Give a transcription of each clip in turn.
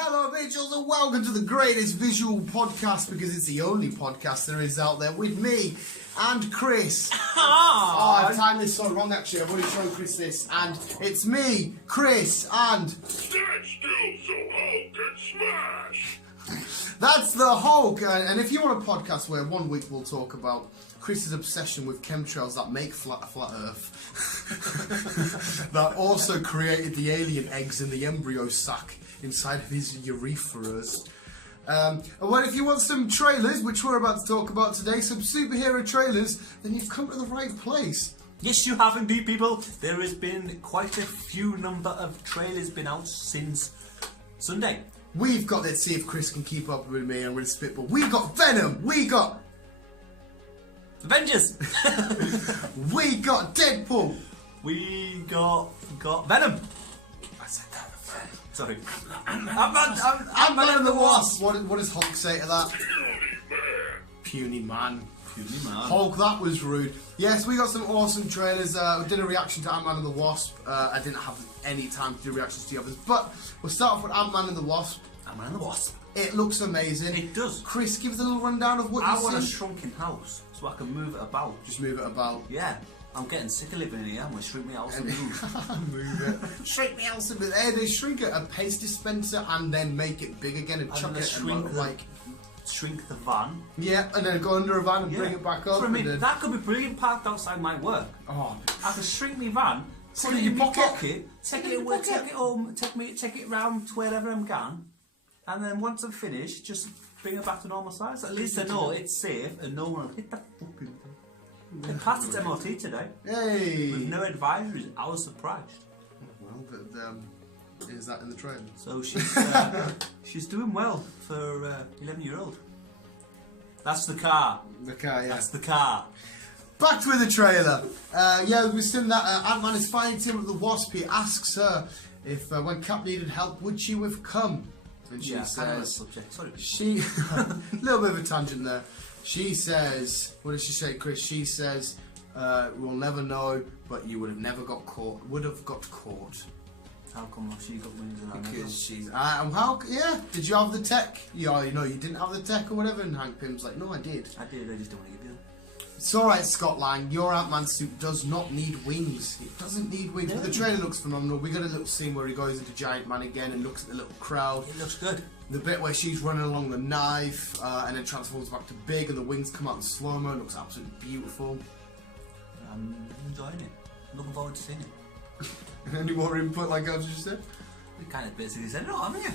Hello, Vigils, and welcome to the greatest visual podcast because it's the only podcast there is out there with me and Chris. I've timed this so wrong actually. I've already shown Chris this, and it's me, Chris, and Stand still so Hulk can smash. that's the Hulk. And if you want a podcast where 1 week we'll talk about Chris's obsession with chemtrails that make flat Earth, that also created the alien eggs in the embryo sac inside of his urethras. Well, if you want some trailers, which we're about to talk about today, some superhero trailers, then you've come to the right place. Yes, you have indeed, people. There has been quite a few number of trailers been out since Sunday. We've got, let's see if Chris can keep up with me and with spitball. We got Venom, we got Avengers. we got Deadpool, We got Venom. I said that. Sorry. Ant-Man and the Wasp. What does Hulk say to that? Puny man. Puny man. Hulk, that was rude. Yes, we got some awesome trailers. We did a reaction to Ant-Man and the Wasp. I didn't have any time to do reactions to the others, but we'll start off with Ant-Man and the Wasp. Ant-Man and the Wasp. It looks amazing. It does. Chris, give us a little rundown of what I you want a see. shrunken house so I can move it about. Just move it about. Yeah. I'm getting sick of living here. I'm going to shrink my house and move. Move it. Shrink the house a bit. They shrink a paste dispenser and then make it big again and chuck it and shrink the van. Yeah, and then go under a van and bring it back up. I mean, that could be brilliant parked outside my work. Oh, I could shrink my van, put it in my pocket, take it round to wherever I'm going, and then once I'm finished, just bring it back to normal size. At least I know it's safe and no one will hit that fucking thing. It passed its MOT today. Hey! With no advisories. I was surprised. Well, but is that in the trailer? So she's doing well for 11-year-old. That's the car. The car, yeah. That's the car. Back to the trailer. Yeah, we're still in that. Ant-Man is fighting Tim with the Wasp. He asks her if when Cap needed help, would she have come? And she says, kind of a subject. Sorry. She, a little bit of a tangent there. She says, what does she say, Chris? She says, we'll never know, but you would have never got caught. Would have got caught. How come she got wings and I never? Because she's, yeah, did you have the tech? Yeah, you know, you didn't have the tech or whatever, and Hank Pym's like, no, I did. I did, I just don't want to give you them. It's alright, Scott Lang, your Ant-Man suit does not need wings. It doesn't need wings, but the trailer looks phenomenal. We got a little scene where he goes into Giant Man again and looks at the little crowd. It looks good. The bit where she's running along the knife and then transforms back to big and the wings come out in slow-mo. It looks absolutely beautiful. I'm enjoying it. I'm looking forward to seeing it. Any more input like I just said? We kind of basically said it all, haven't you?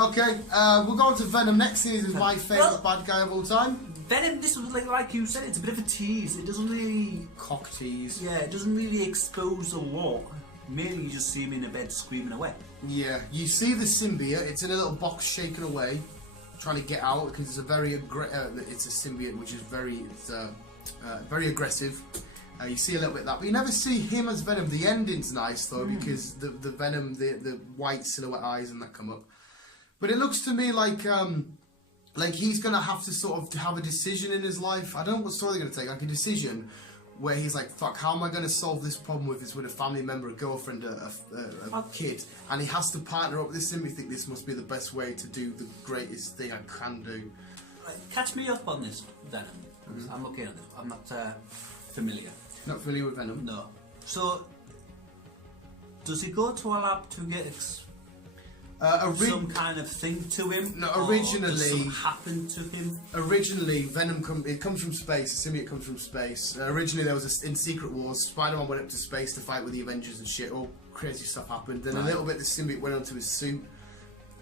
Okay, we'll go on to Venom next. This is my favourite bad guy of all time. Venom, this was like you said, it's a bit of a tease. It doesn't really... Cock tease. Yeah, it doesn't really expose a lot. Mainly you just see him in a bed screaming away. Yeah, you see the symbiote. It's in a little box shaking away, trying to get out because it's a very it's a symbiote which is very aggressive. You see a little bit of that, but you never see him as Venom. The ending's nice though because the Venom, the white silhouette eyes and that come up. But it looks to me like he's gonna have to sort of have a decision in his life. I don't know what story they're gonna take. Like a decision where he's like, fuck, how am I going to solve this problem with a family member, a girlfriend, a kid? And he has to partner up with this, and we think this must be the best way to do the greatest thing I can do. Catch me up on this, Venom. I'm looking at this. I'm not familiar. Not familiar with Venom? No. So, does he go to a lab to get some kind of thing to him? No, originally. Or does something happen to him? Originally, Venom comes from space. The symbiote comes from space. Originally, there was in Secret Wars, Spider-Man went up to space to fight with the Avengers and shit. All crazy stuff happened. Then a little bit, the symbiote went onto his suit,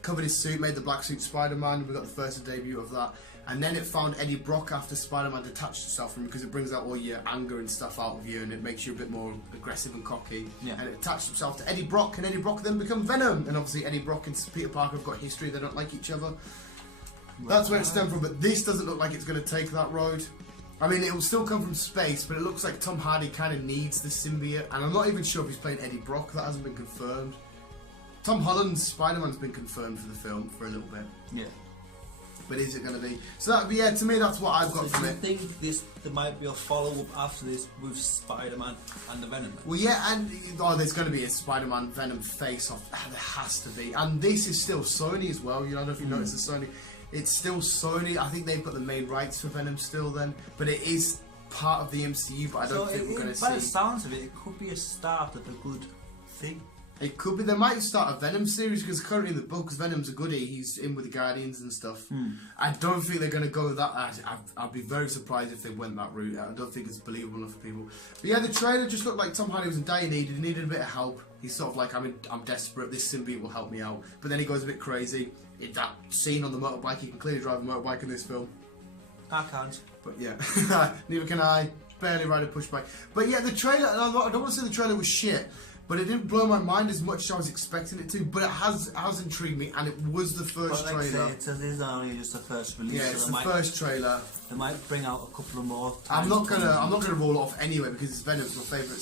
covered his suit, made the black suit Spider-Man. We got the first debut of that. And then it found Eddie Brock after Spider-Man detached himself from him because it brings out all your anger and stuff out of you and it makes you a bit more aggressive and cocky. Yeah. And it attached himself to Eddie Brock and Eddie Brock then become Venom. And obviously Eddie Brock and Peter Parker have got history, they don't like each other. That's where it stemmed from, but this doesn't look like it's going to take that road. I mean, it will still come from space, but it looks like Tom Hardy kind of needs the symbiote. And I'm not even sure if he's playing Eddie Brock, that hasn't been confirmed. Tom Holland's Spider-Man's been confirmed for the film for a little bit. Yeah. But is it going to be? So that, yeah, to me that's what I've got So from do it. you think there might be a follow-up after this with Spider-Man and the Venom? Well, yeah, and there's going to be a Spider-Man Venom face-off. There has to be. And this is still Sony as well. You know, I don't know if you noticed the Sony. It's still Sony. I think they've got the main rights for Venom still then. But it is part of the MCU, but I don't think we're going to By the see... sounds of it, it could be a start of a good thing. It could be. They might start a Venom series because currently in the book, because Venom's a goodie, he's in with the Guardians and stuff. I don't think they're going to go that. I'd be very surprised if they went that route. I don't think it's believable enough for people. But yeah, the trailer just looked like Tom Hardy was in dire need. He needed a bit of help. He's sort of like, I'm desperate. This symbiote will help me out. But then he goes a bit crazy. That scene on the motorbike, he can clearly drive a motorbike in this film. I can't. But yeah, neither can I. Barely ride a push bike. But yeah, the trailer. I don't want to say the trailer was shit. But it didn't blow my mind as much as I was expecting it to. But it has intrigued me, and it was the first But like trailer. I say, it is only just the first release. Yeah, so it's they the might, first trailer. They might bring out a couple of more. I'm not gonna roll it off anyway because it's Venom's my favourite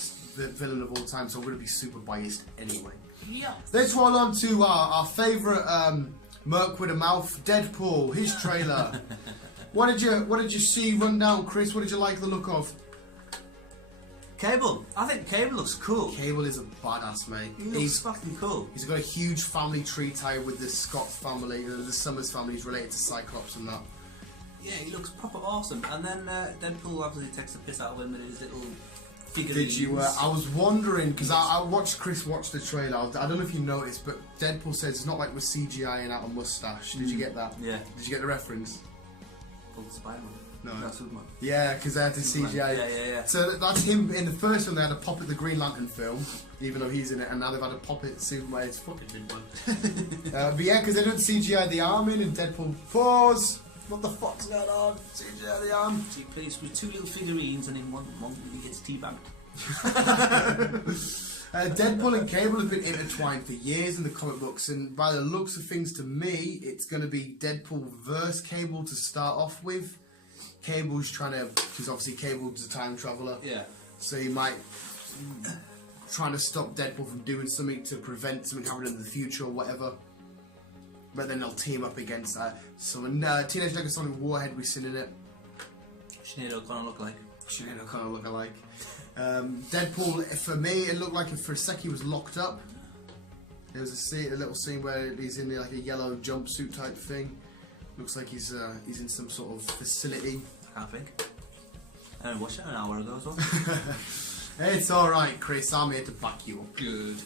villain of all time, so I'm gonna be super biased anyway. Yeah. Let's roll on to our favourite Merc with a mouth, Deadpool. His trailer. What did you see run down, Chris? What did you like the look of? Cable. I think Cable looks cool. Cable is a badass, mate. He looks fucking cool. He's got a huge family tree tie with the Scott family, the Summers family is related to Cyclops and that. Yeah, he looks proper awesome. And then Deadpool obviously takes the piss out of him with his little figurines. Did you? I was wondering because I watched Chris watch the trailer. I don't know if you noticed, but Deadpool says it's not like we're CGI-ing out a mustache. Did you get that? Yeah. Did you get the reference? Old Spider-Man. No. That's Superman. Yeah, because they had to CGI. Yeah. So that's him in the first one. They had a pop at the Green Lantern film, even though he's in it, and now they've had a pop at Superman. It's fucking good one. But yeah, because they don't CGI the arm in, and Deadpool pause. What the fuck's going on? CGI the arm. He plays with two little figurines, and in one he gets teabagged. Deadpool and Cable have been intertwined for years in the comic books, and by the looks of things, to me, it's going to be Deadpool versus Cable to start off with. Cable's trying to, because obviously Cable's a time traveller. Yeah. So he might trying to stop Deadpool from doing something to prevent something happening in the future or whatever. But then they'll team up against someone. Teenage Negasonic Warhead we've seen in it. Sinead O'Connor look like. Sinead O'Connor look alike. Deadpool, for me, it looked like for a sec he was locked up. There was a little scene where he's in like a yellow jumpsuit type thing. Looks like he's in some sort of facility. Can't think. I only watched it an hour ago as well. It's alright, Chris. I'm here to back you up. Good.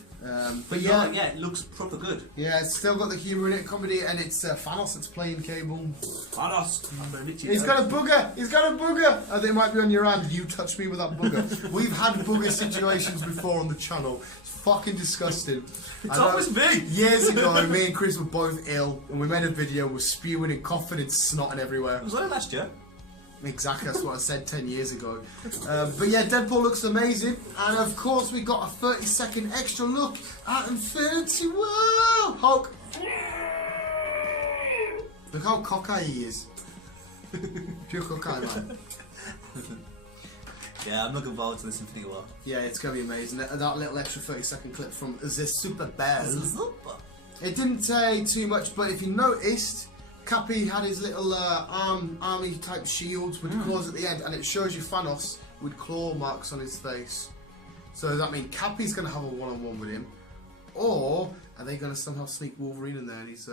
But yeah, it looks proper good. yeah, it's still got the humour in it, comedy, and it's Thanos that's playing Cable. Thanos. He's got a booger! He's got a booger! I think it might be on your hand. You touched me with that booger. We've had booger situations before on the channel. It's fucking disgusting. It's always me! Years ago, me and Chris were both ill, and we made a video with spewing and coughing and snotting everywhere. It was only last year. Exactly, that's what I said 10 years ago. But yeah, Deadpool looks amazing, and of course we got a 30-second extra look at Infinity War. Hulk. Look how cockeye he is. Pure cockeye, man. Yeah, I'm looking forward to this Infinity War. Yeah, it's gonna be amazing. That little extra 30-second clip from the Super Bears. It didn't say too much, but if you noticed, Cappy had his little army type shields with claws at the end, and it shows you Thanos with claw marks on his face. So does that mean Cappy's going to have a one-on-one with him, or are they going to somehow sneak Wolverine in there? And he's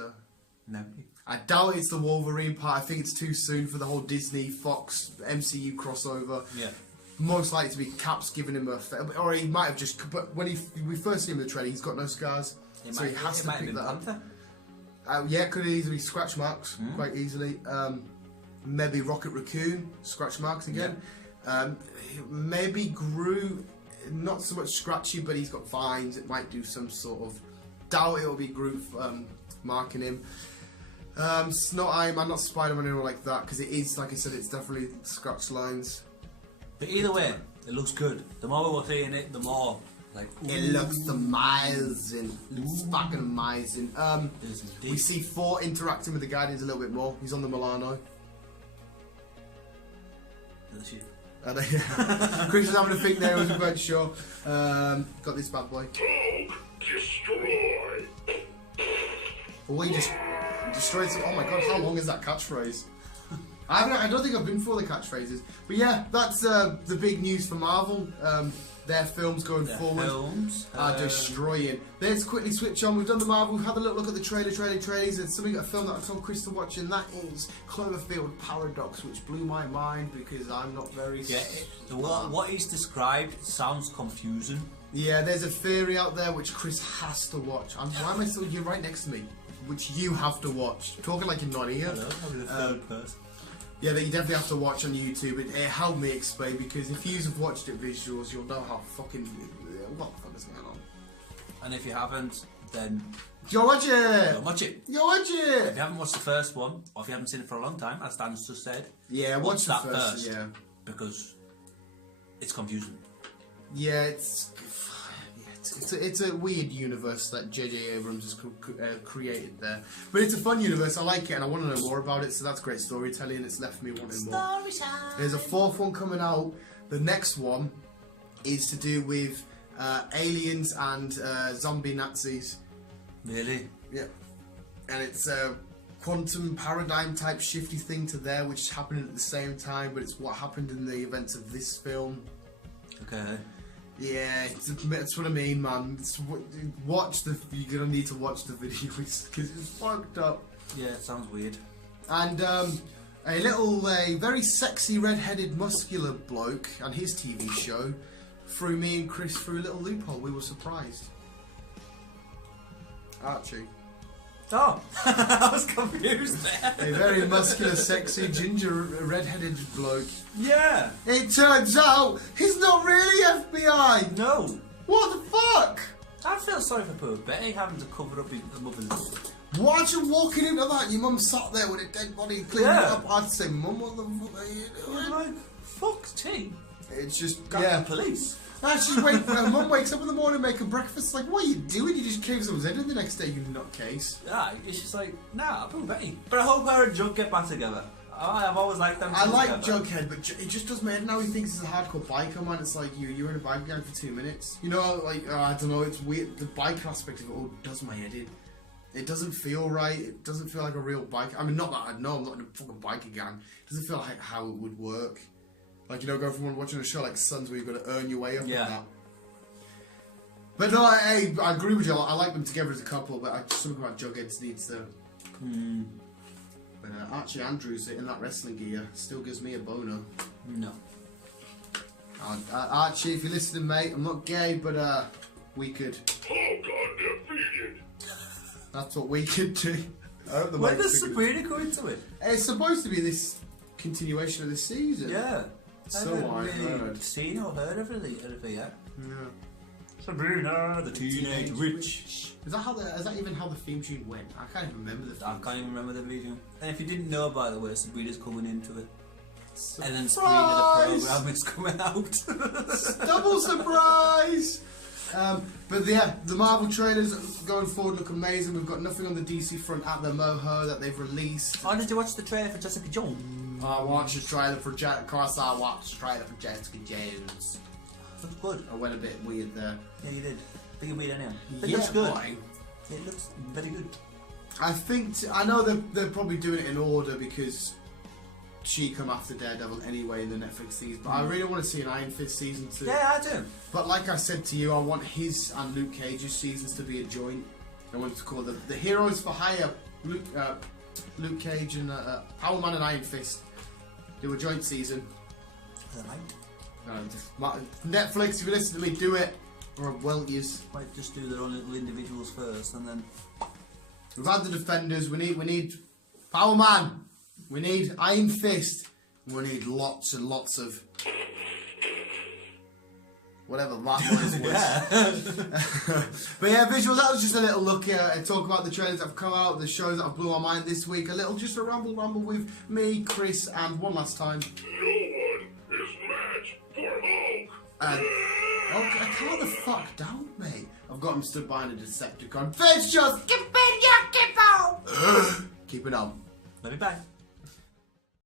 No. I doubt it's the Wolverine part. I think it's too soon for the whole Disney Fox MCU crossover. Yeah. Most likely to be Cap's giving him or he might have just. But when we first see him in the trailer, he's got no scars, so he has to pick that up. Yeah, could easily be scratch marks quite easily. Maybe Rocket Raccoon, scratch marks again. Yeah. Maybe Groot, not so much scratchy, but he's got vines. It might do some sort of. Doubt it'll be Groot marking him. It's not Iron Man, not Spider-Man, or like that, because it is, like I said, it's definitely scratch lines. But either way, it looks good. The more we're seeing it, the more. Like, it looks amazing. It's fucking amazing. We see Thor interacting with the Guardians a little bit more. He's on the Milano. Chris is having a think there, I wasn't quite sure. Got this bad boy. Hulk, destroy. We just Destroyed some. Oh my god, how long is that catchphrase? I don't think I've been for the catchphrases. But yeah, that's the big news for Marvel. Their films going forward are destroying. Let's quickly switch on. We've done the Marvel. We've had a little look at the trailers. There's something, a film that I told Chris to watch, and that is Cloverfield Paradox, which blew my mind because I'm not very. Yeah, what he's described sounds confusing. Yeah, there's a theory out there which Chris has to watch. Why am I still? You're right next to me, which you have to watch. Talking like you're not here. Hello, I'm the third person. Yeah, that you definitely have to watch on YouTube. It helped me explain, because if you've watched it visuals, you'll know how fucking what the fuck is going on. And if you haven't, then go watch it. Go watch it. Go watch it. If you haven't watched the first one, or if you haven't seen it for a long time, as Dan's just said, yeah, watch that first. Yeah, because it's confusing. Yeah, it's a weird universe that J.J. Abrams has created there. But it's a fun universe, I like it, and I want to know more about it, so that's great storytelling. It's left me wanting more. There's a fourth one coming out. The next one is to do with aliens and zombie Nazis. Really? Yeah. And it's a quantum paradigm type shifty thing to there, which is happening at the same time, but it's what happened in the events of this film. Okay. Yeah, that's what I mean, man. You're gonna need to watch the video because it's fucked up. Yeah, it sounds weird. And a very sexy red-headed muscular bloke and his TV show threw me and Chris through a little loophole. We were surprised. Archie. Oh, I was confused there. A very muscular, sexy, ginger, red-headed bloke. Yeah. It turns out he's not really FBI. No. What the fuck? I feel sorry for poor Betty having to cover up his mother's. Why are you walking into that? Your mum sat there with a dead body cleaning it up. I'd say, Mum, what the fuck are you doing? You're like, fuck's tea. It's just, Got the police. She's her mum wakes up in the morning making breakfast. Like, what are you doing? You just cave someone's head in the next day, you nutcase. Yeah, it's just like, nah, poor Betty. But I hope her and Jug get back together. I've always liked them. I like Jughead, but it just does my head now. He thinks he's a hardcore biker, man. It's like you're in a bike gang for 2 minutes. You know, like I don't know. It's weird. The biker aspect of it all does my head in. It doesn't feel right. It doesn't feel like a real bike. I mean, not that I know I'm not in a fucking biker gang. It doesn't feel like how it would work. Like, you know, go from watching a show like Sons where you've got to earn your way up. Yeah. And that. But no, I agree with you. I like them together as a couple, but something about Jughead needs to. But Archie Andrews in that wrestling gear still gives me a boner. No. Archie, if you're listening, mate, I'm not gay, but we could. Undefeated. That's what we could do. When does Sabrina go into it? It's supposed to be this continuation of this season. Yeah. So I heard. Seen or heard of it yet? Yeah. Sabrina, the teenage witch. Is that even how the theme tune went? I can't even remember the theme. I can't even remember the video. And if you didn't know, by the way, Sabrina's coming into it. Surprise! And then Sabrina, the program is coming out. Double surprise! But yeah, the Marvel trailers going forward look amazing. We've got nothing on the DC front at the Moho that they've released. Oh, did you watch the trailer for Jessica Jones? I watched the trailer for Jessica Jones. Looks good. I went a bit weird there. Yeah, you did. Big weird anyhow. It Yeah, looks good. boy. It looks very good. I think I know they're probably doing it in order because she come after Daredevil anyway in the Netflix season. But I really want to see an Iron Fist season 2. Yeah, I do. But like I said to you, I want his and Luke Cage's seasons to be a joint. I want to call them the Heroes for Hire. Luke Cage and Power Man and Iron Fist do a joint season. Netflix, if you listen to me, do it. Or welties. Might just do their own little individuals first, and then We've had the Defenders. We need Power Man. We need Iron Fist. We need lots and lots of whatever that noise was. But yeah, visuals. That was just a little look and talk about the trailers that have come out, the shows that have blew our mind this week. A little just a ramble with me, Chris, and one last time. No one is match for Hulk. Okay, calm the fuck down, mate. I've got him stood behind a Decepticon. Bitch, just keep it on. let me bang.